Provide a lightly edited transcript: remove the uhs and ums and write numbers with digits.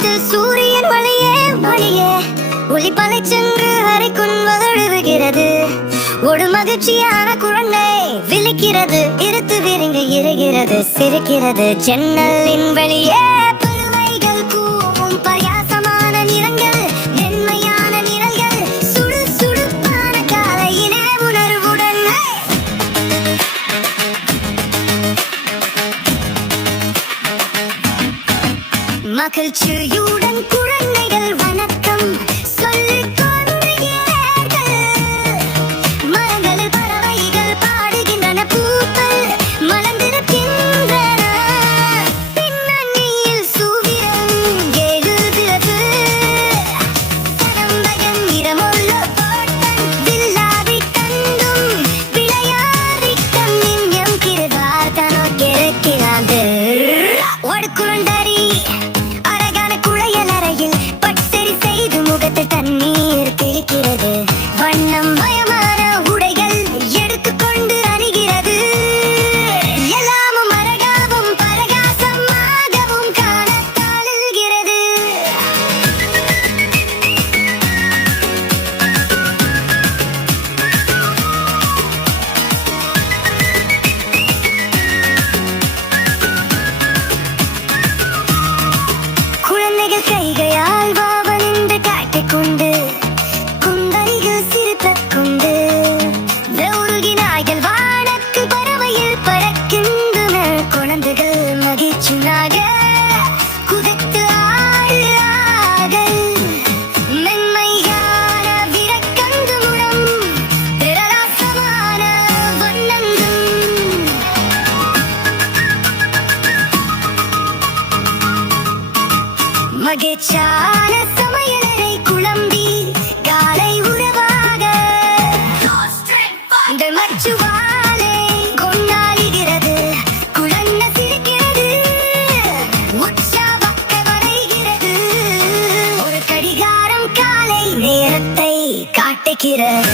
நேரத்தில் சூரியன் வழியே ஒளிப்பலை சென்று அறைக்குள் வதழுகிறது. ஒரு மகிழ்ச்சியான குழந்தை விழிக்கிறது, இருத்து விரிந்து இறுகிறது, சிரிக்கிறது. ஜன்னலின் வெளியே பறவைகள் கூவும், பரியாசமான நிறங்கள், மென்மையான நிழல்கள், சுடு சுடுப்பான காலையினே உணர்வுடன் மகிழ்ச்சியுடன் குழந்தைகள் வணக்கம் சொல்லிக் கொள்கிறார்கள். மரங்களில் பறவைகள் பாடுகின்றன, பூக்கள் மலர்ந்திருக்கின்றன. பின்னணியில் சூரியன் எழுகிறது. பரம்பையன் நிறமுள்ள பாட்டன் வில்லாதி கண்டும் விளையாடி கண்ணியம் கிருபார்த்தனோ கிடைக்கிறாது. ஒரு குழந்தரி தண்ணீர் தெளிக்கிறது. வண்ணம் மயமான உடைகள் எடுத்துக்கொண்டு அணிகிறது. எல்லாமும் அழகாவும் பரகாசமாகவும் காணத்தாளுகிறது. குழந்தைகள் கைகையால் கொண்டு குந்தரிகள் சிரித்துக் கொண்டு வெறுகினாய்கள் வானக்கு பறவையில் பறக்கின்றன. குழந்தைகள் மகிழ்ச்சியாக குதித்து ஆடுகிறார்கள். மென்மையான விரக்கந்து முழம் பிரகாசமான வண்ணங்கள் மகிழ்ச்சியான சமையலறை குழம்பி காலை உறவாக இந்த மச்சுவாலை கொண்டாடுகிறது. குழந்தை சிரிக்கிறது, உற்சாக வரைகிறது. ஒரு கடிகாரம் காலை நேரத்தை காட்டுகிறது.